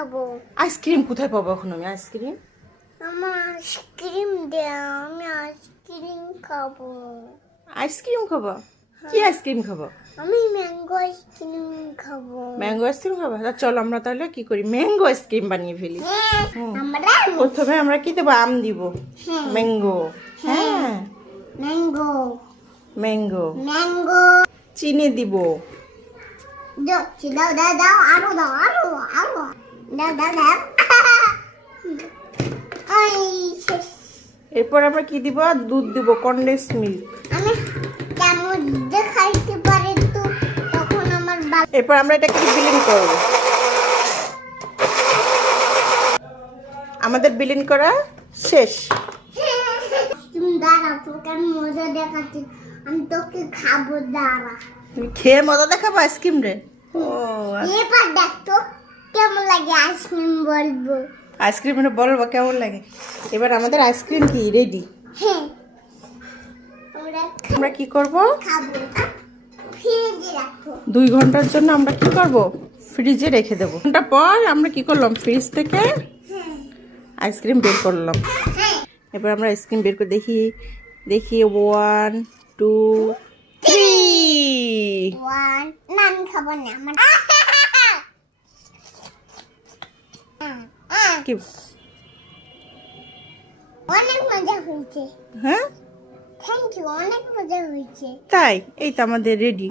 খাবো। আইসক্রিম কোথায় পাবো এখন আমি আইসক্রিম? আমার আইসক্রিম দে, আমি আইসক্রিম খাবো। আইসক্রিম খাবো? কি আইসক্রিম খাবো? আমি ম্যাঙ্গো আইসক্রিম খাবো। ম্যাঙ্গো আইসক্রিম খাবো? চলো আমরা তাহলে কি করি, ম্যাঙ্গো আইসক্রিম বানিয়ে ফেলি। আমরা প্রথমে আমরা কি দেবো, আম দিব, হ্যাঁ। ম্যাঙ্গো, হ্যাঁ ম্যাঙ্গো ম্যাঙ্গো, ম্যাঙ্গো চিনি দিব, যাচ্ছি, দাও দাও দাও, আরো দাও, আরো আরো দাও দাও দাও। ওই শেষ। এরপর আমরা কি দিব, দুধ দিব, কনডেন্স মিল্ক। আমি চামচ দিয়ে খাইতে পারি তো, তখন আমার এরপর আমরা এটাকে বিলিন করব। আমাদের বিলিন করা শেষ। তুমি দাঁড়া, তোকে আমি মজা দেখাচ্ছি, আমি তোকে খাবো, দাঁড়া। তুমি খেয়ে মজা দেখাবো আইসক্রিম রে? ও এবার দেখ তো কেমন লাগে আইসক্রিম, বলবো। আইসক্রিম বলবো কেমন লাগে। এবার আমাদের আইসক্রিম কি রেডি। হ্যাঁ, আমরা কি করব, খাবো, ফ্রিজে রাখো। 2 ঘন্টার জন্য আমরা কি করব, ফ্রিজে রেখে দেবো। ঘন্টা পর আমরা কি করলাম, ফ্রিজ থেকে হ্যাঁ আইসক্রিম বের করলাম। হ্যাঁ। এবার আমরা আইসক্রিম বের করে দেখি দেখি 1 2 3। ওয়ান, না আমি খাবো না, আমার কি অনেক মজা হয়েছে। হ্যাঁ থ্যাংক ইউ, অনেক মজা হয়েছে। তাই, এই তো আমাদের রেডি।